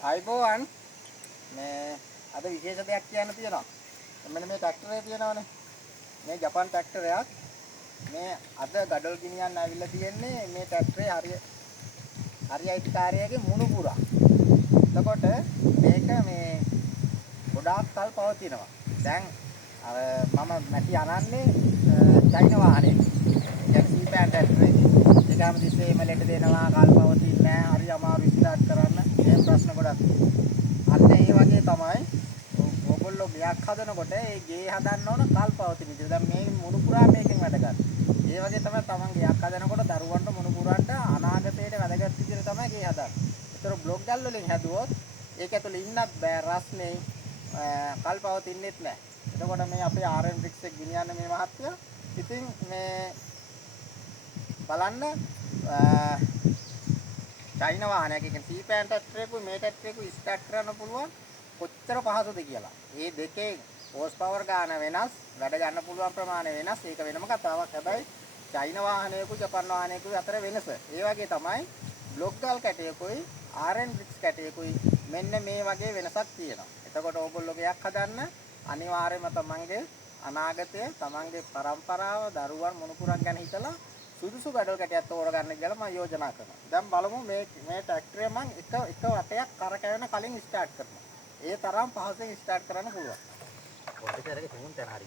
ආයිබෝවන් මේ අද විශේෂ දෙයක් කියන්න තියෙනවා. මෙන්න මේ ට්‍රැක්ටරේ තියෙනවනේ. මේ ජපාන් ට්‍රැක්ටරයක්. මේ අද ගඩොල් ගෙනියන්න ආවිල්ලා තියෙන්නේ මේ ට්‍රැක්ටරේ හරියයිකාරයාගේ මුණුපුරා. එතකොට මේක මේ ගොඩාක් කල් පවතිනවා. දැන් අර මම මැටි අනන්නේ චයින වාහනේ. කියන්නේ සීපෑන් ට්‍රැක්ටරේ. ඒකම තිස්සේ මලෙට දෙනවා කල් පවතින්නේ නැහැ. හරි අමාරු ස්ටාර්ට් කරන්න. මේ ප්‍රශ්න ගොඩක්. අන්න ඒ වගේ තමයි ඕගොල්ලෝ ගයක් හදනකොට ඒ ගේ හදන්න ඕන කල් පවතින විදිහට. දැන් මේ මුණුපුරා මේකෙන් වැඩ ගන්න. ඒ වගේ තමයි තමන් ගයක් හදනකොට දරුවන්ට මුණුපුරන්ට අනාගතයට වැදගත් විදිහට තමයි ගේ හදන්නේ. ඒතර බ්ලොක් ගල් වලින් හැදුවොත් ඒක ඇතුළේ ඉන්නත් බෑ රස්නේ කල් පවතින්නෙත් නැහැ. එතකොට මේ අපේ RN Bricks එක ගෙනියන්න මේ මහත්තයා. ඉතින් මේ බලන්න චයින වාහනයක කියන්නේ සීපෑන් ට්‍රැක්ටරේකුයි මේ ට්‍රැක්ටරේකුයි ස්ටාර්ට් කරන්න පුළුවන් කොච්චර පහසුද කියලා. මේ දෙකේ හෝස් පවර් ගාන වෙනස්, වැඩ ගන්න පුළුවන් ප්‍රමාණය වෙනස්. ඒක වෙනම කතාවක්. හැබැයි චයින වාහනයකුයි ජපාන් වාහනයකුයි අතර වෙනස. ඒ වගේ තමයි බ්ලොක් ගල් කැටයකුයි RN Bricks කැටයකුයි මෙන්න මේ වගේ වෙනසක් තියෙනවා. එතකොට ඕගොල්ලෝ ගයක් හදන්න අනිවාර්යයෙන්ම තමන්ගේ අනාගතය, තමන්ගේ පරම්පරාව, දරුවන් මුණුපුරන් ගැන හිතලා සුදුසු ගඩොල් කැටයක් තෝරගන්න කියලා මම යෝජනා කරනවා. දැන් බලමු මේ ට්‍රැක්ටරය මම එක වටයක් කරකැවෙන කලින් ස්ටාර්ට් කරනවා. ඒ තරම් පහසුවෙන් ස්ටාර්ට් කරන්න පුළුවන්. පොඩ්ඩක් හරි තුන් තැන හරි